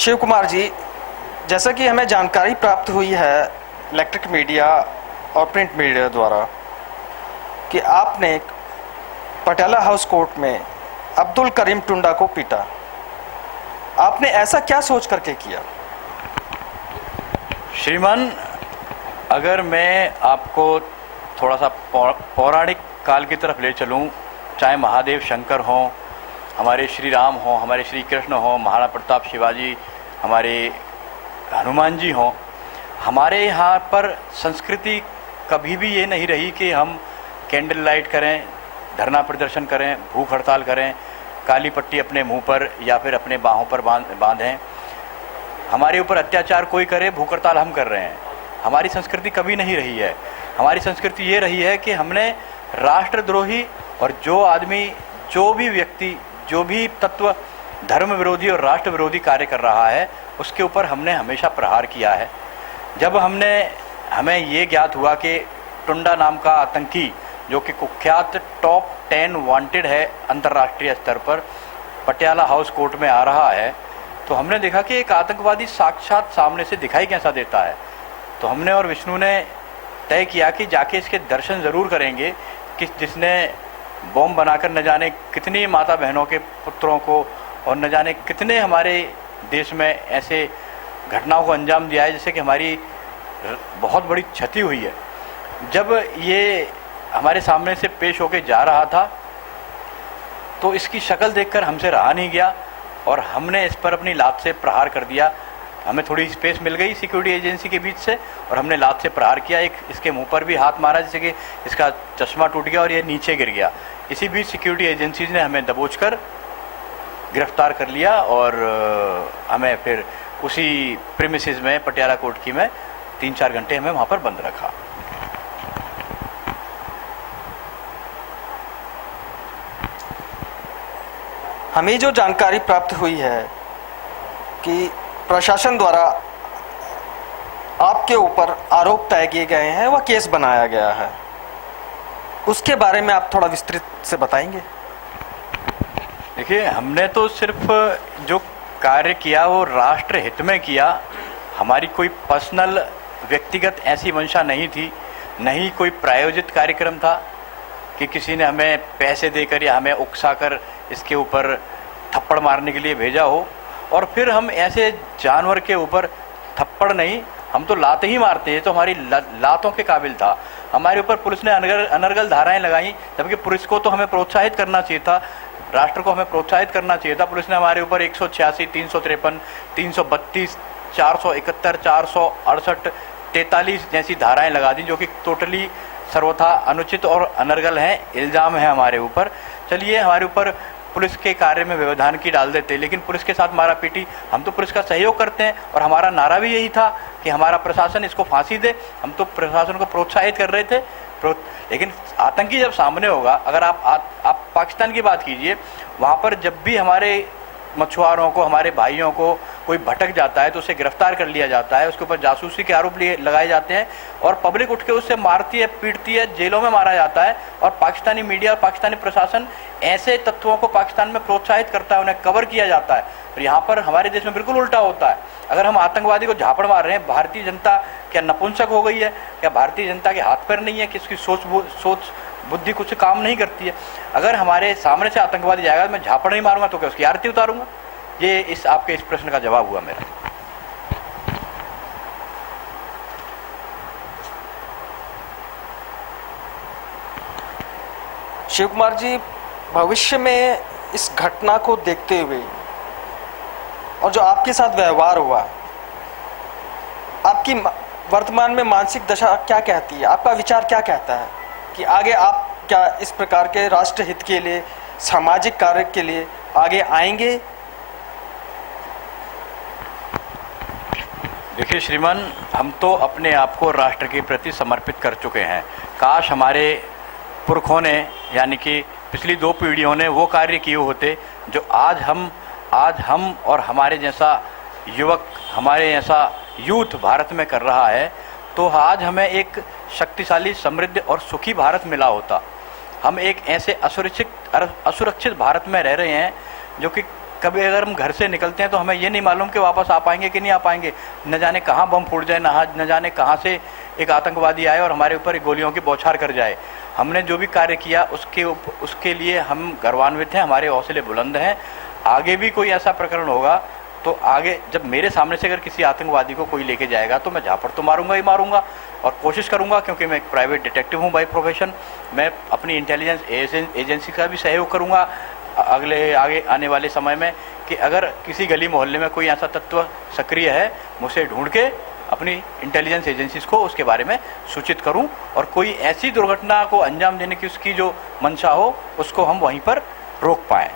शिव कुमार जी, जैसा कि हमें जानकारी प्राप्त हुई है इलेक्ट्रिक मीडिया और प्रिंट मीडिया द्वारा कि आपने पटियाला हाउस कोर्ट में अब्दुल करीम टुंडा को पीटा। आपने ऐसा क्या सोच करके किया? श्रीमान, अगर मैं आपको थोड़ा सा पौराणिक काल की तरफ ले चलूं, चाहे महादेव शंकर हों, हमारे श्री राम हों, हमारे श्री कृष्ण हों, महाराणा प्रताप शिवाजी, हमारे हनुमान जी हों, हमारे यहाँ पर संस्कृति कभी भी ये नहीं रही कि हम कैंडल लाइट करें, धरना प्रदर्शन करें, भूख हड़ताल करें, काली पट्टी अपने मुंह पर या फिर अपने बाहों पर बांधें। हमारे ऊपर अत्याचार कोई करे, भूख हड़ताल हम कर रहे हैं। हमारी संस्कृति कभी नहीं रही है। हमारी संस्कृति ये रही है कि हमने राष्ट्रद्रोही और जो आदमी, जो भी व्यक्ति, जो भी तत्व धर्म विरोधी और राष्ट्र विरोधी कार्य कर रहा है, उसके ऊपर हमने हमेशा प्रहार किया है। जब हमें ये ज्ञात हुआ कि टुंडा नाम का आतंकी, जो कि कुख्यात टॉप 10 वांटेड है अंतर्राष्ट्रीय स्तर पर, पटियाला हाउस कोर्ट में आ रहा है, तो हमने देखा कि एक आतंकवादी साक्षात सामने से दिखाई कैसा देता है। तो हमने और विष्णु ने तय किया कि जाके इसके दर्शन ज़रूर करेंगे कि जिसने बॉम्ब बनाकर न जाने कितनी माता बहनों के पुत्रों को और न जाने कितने हमारे देश में ऐसे घटनाओं को अंजाम दिया है, जिससे कि हमारी बहुत बड़ी क्षति हुई है। जब ये हमारे सामने से पेश होके जा रहा था तो इसकी शक्ल देखकर हमसे रहा नहीं गया और हमने इस पर अपनी लात से प्रहार कर दिया। हमें थोड़ी स्पेस मिल गई सिक्योरिटी एजेंसी के बीच से और हमने लात से प्रहार किया। एक इसके मुंह पर भी हाथ मारा, जिससे कि इसका चश्मा टूट गया और ये नीचे गिर गया। इसी बीच सिक्योरिटी एजेंसीज ने हमें दबोचकर गिरफ्तार कर लिया और हमें फिर उसी प्रीमिसेस में, पटियाला कोर्ट की में 3-4 घंटे हमें वहाँ पर बंद रखा। हमें जो जानकारी प्राप्त हुई है कि प्रशासन द्वारा आपके ऊपर आरोप तय किए गए हैं, वह केस बनाया गया है, उसके बारे में आप थोड़ा विस्तृत से बताएंगे? देखिए, हमने तो सिर्फ जो कार्य किया वो राष्ट्र हित में किया। हमारी कोई पर्सनल व्यक्तिगत ऐसी मंशा नहीं थी, नहीं कोई प्रायोजित कार्यक्रम था कि किसी ने हमें पैसे देकर या हमें उकसाकर इसके ऊपर थप्पड़ मारने के लिए भेजा हो। और फिर हम ऐसे जानवर के ऊपर थप्पड़ नहीं, हम तो लात ही मारते हैं, तो हमारी लातों के काबिल था। हमारे ऊपर पुलिस ने अनर्गल धाराएं लगाई, जबकि पुलिस को तो हमें प्रोत्साहित करना चाहिए था, राष्ट्र को हमें प्रोत्साहित करना चाहिए था। पुलिस ने हमारे ऊपर 186, 353, 332, 471, 468, 43 जैसी धाराएं लगा दी, जो कि टोटली सर्वथा अनुचित और अनर्गल हैं, इल्ज़ाम है हमारे ऊपर। चलिए, हमारे ऊपर पुलिस के कार्य में व्यवधान की डाल देते, लेकिन पुलिस के साथ मारा पीटी, हम तो पुलिस का सहयोग करते हैं और हमारा नारा भी यही था कि हमारा प्रशासन इसको फांसी दे। हम तो प्रशासन को प्रोत्साहित कर रहे थे। लेकिन आतंकी जब सामने होगा, अगर आप पाकिस्तान की बात कीजिए, वहाँ पर जब भी हमारे मछुआरों को, हमारे भाइयों को कोई भटक जाता है तो उसे गिरफ्तार कर लिया जाता है, उसके ऊपर जासूसी के आरोप लगाए जाते हैं और पब्लिक उठ के उससे मारती है, पीटती है, जेलों में मारा जाता है। और पाकिस्तानी मीडिया और पाकिस्तानी प्रशासन ऐसे तत्वों को पाकिस्तान में प्रोत्साहित करता है, उन्हें कवर किया जाता है। और यहाँ पर हमारे देश में बिल्कुल उल्टा होता है। अगर हम आतंकवादी को झापड़ मार रहे हैं, भारतीय जनता क्या नपुंसक हो गई है? क्या भारतीय जनता के हाथ पैर नहीं है कि इसकी सोच बुद्धि कुछ काम नहीं करती है? अगर हमारे सामने से आतंकवादी जाएगा, मैं झापड़ नहीं मारूंगा तो क्या उसकी आरती उतारूंगा? ये आपके इस प्रश्न का जवाब हुआ मेरा। शिव कुमार जी, भविष्य में इस घटना को देखते हुए और जो आपके साथ व्यवहार हुआ, आपकी वर्तमान में मानसिक दशा क्या कहती है? आपका विचार क्या कहता है कि आगे आप क्या इस प्रकार के राष्ट्र हित के लिए, सामाजिक कार्य के लिए आगे आएंगे? देखिए श्रीमान, हम तो अपने आप को राष्ट्र के प्रति समर्पित कर चुके हैं। काश हमारे पुरखों ने, यानी कि पिछली 2 पीढ़ियों ने वो कार्य किए होते जो आज हम और हमारे जैसा युवक, हमारे जैसा यूथ भारत में कर रहा है, तो आज हमें एक शक्तिशाली, समृद्ध और सुखी भारत मिला होता। हम एक ऐसे असुरक्षित भारत में रह रहे हैं जो कि कभी अगर हम घर से निकलते हैं तो हमें ये नहीं मालूम कि वापस आ पाएंगे कि नहीं आ पाएंगे। न जाने कहाँ बम फूट जाए, न जाने कहाँ से एक आतंकवादी आए और हमारे ऊपर गोलियों की बौछार कर जाए। हमने जो भी कार्य किया उसके लिए हम गर्वान्वित हैं, हमारे हौसले बुलंद हैं। आगे भी कोई ऐसा प्रकरण होगा तो आगे जब मेरे सामने से अगर किसी आतंकवादी को कोई लेके जाएगा तो मैं झापड़ तो मारूंगा ही मारूंगा, और कोशिश करूंगा, क्योंकि मैं एक प्राइवेट डिटेक्टिव हूं बाय प्रोफेशन। मैं अपनी इंटेलिजेंस एजेंसी का भी सहयोग करूंगा आगे आने वाले समय में, कि अगर किसी गली मोहल्ले में कोई ऐसा तत्व सक्रिय है, मुझे ढूंढ के अपनी इंटेलिजेंस एजेंसीज को उसके बारे में सूचित करूं, और कोई ऐसी दुर्घटना को अंजाम देने की उसकी जो मंशा हो उसको हम वहीं पर रोक पाएं।